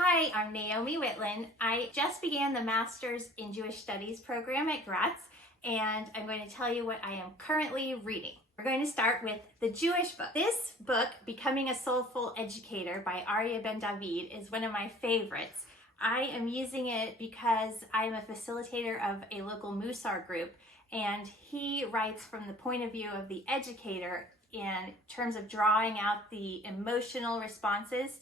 Hi, I'm Naomi Wittlin. I just began the Master's in Jewish Studies program at Graz, and I'm going to tell you what I am currently reading. We're going to start with the Jewish book. This book, Becoming a Soulful Educator by Aryeh Ben David, is one of my favorites. I am using it because I'm a facilitator of a local Musar group, and he writes from the point of view of the educator in terms of drawing out the emotional responses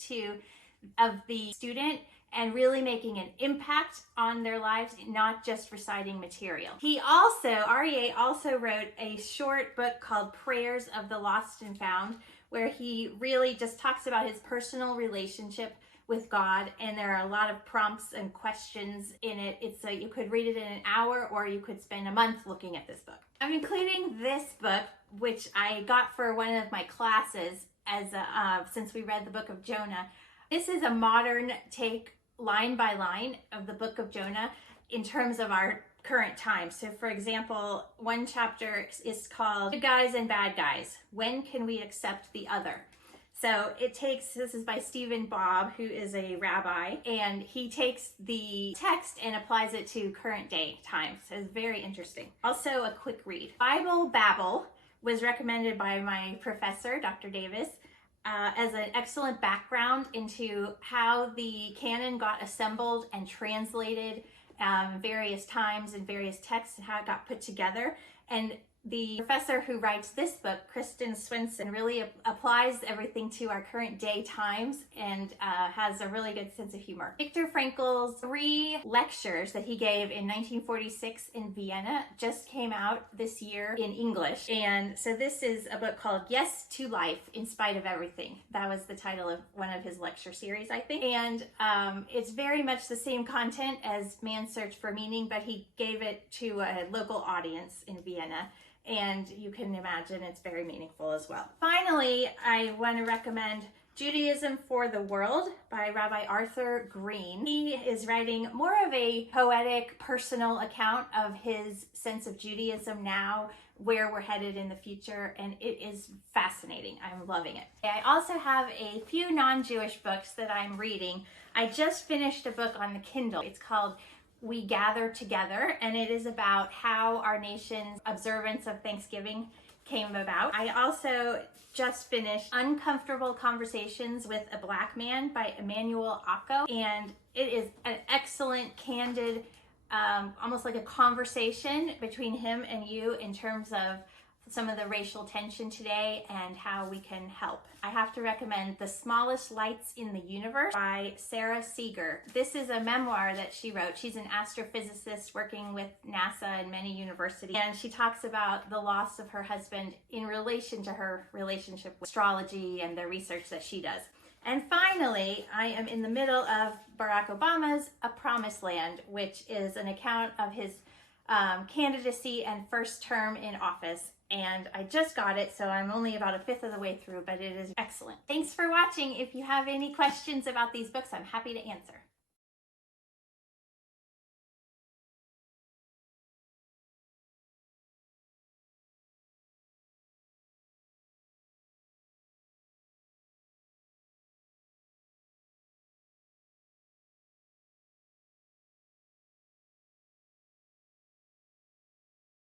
of the student and really making an impact on their lives, not just reciting material. Aryeh also wrote a short book called Prayers of the Lost and Found, where he really just talks about his personal relationship with God, and there are a lot of prompts and questions in it. You could read it in an hour, or you could spend a month looking at this book. I'm including this book, which I got for one of my classes since we read the book of Jonah. This is a modern take, line by line, of the book of Jonah in terms of our current time. So for example, one chapter is called Good Guys and Bad Guys. When can we accept the other? So this is by Stephen Bob, who is a rabbi, and he takes the text and applies it to current day times. So it's very interesting. Also a quick read. Bible Babble was recommended by my professor, Dr. Davis, as an excellent background into how the canon got assembled and translated various times and various texts, and how it got put together. And the professor who writes this book, Kristen Swenson, really applies everything to our current day times and has a really good sense of humor. Viktor Frankl's 3 lectures that he gave in 1946 in Vienna just came out this year in English. And so this is a book called Yes to Life in Spite of Everything. That was the title of one of his lecture series, I think. And it's very much the same content as Man's Search for Meaning, but he gave it to a local audience in Vienna. And you can imagine it's very meaningful as well. Finally, I want to recommend Judaism for the World by Rabbi Arthur Green. He is writing more of a poetic, personal account of his sense of Judaism now, where we're headed in the future, and it is fascinating. I'm loving it. I also have a few non-Jewish books that I'm reading. I just finished a book on the Kindle. It's called We Gather Together, and it is about how our nation's observance of Thanksgiving came about. I also just finished Uncomfortable Conversations with a Black Man by Emmanuel Acco, and it is an excellent, candid, almost like a conversation between him and you in terms of some of the racial tension today and how we can help. I have to recommend The Smallest Lights in the Universe by Sarah Seeger. This is a memoir that she wrote. She's an astrophysicist working with NASA and many universities, and she talks about the loss of her husband in relation to her relationship with astrology and the research that she does. And finally, I am in the middle of Barack Obama's A Promised Land, which is an account of his candidacy and first term in office. And I just got it, so I'm only about a fifth of the way through, but it is excellent. Thanks for watching. If you have any questions about these books, I'm happy to answer.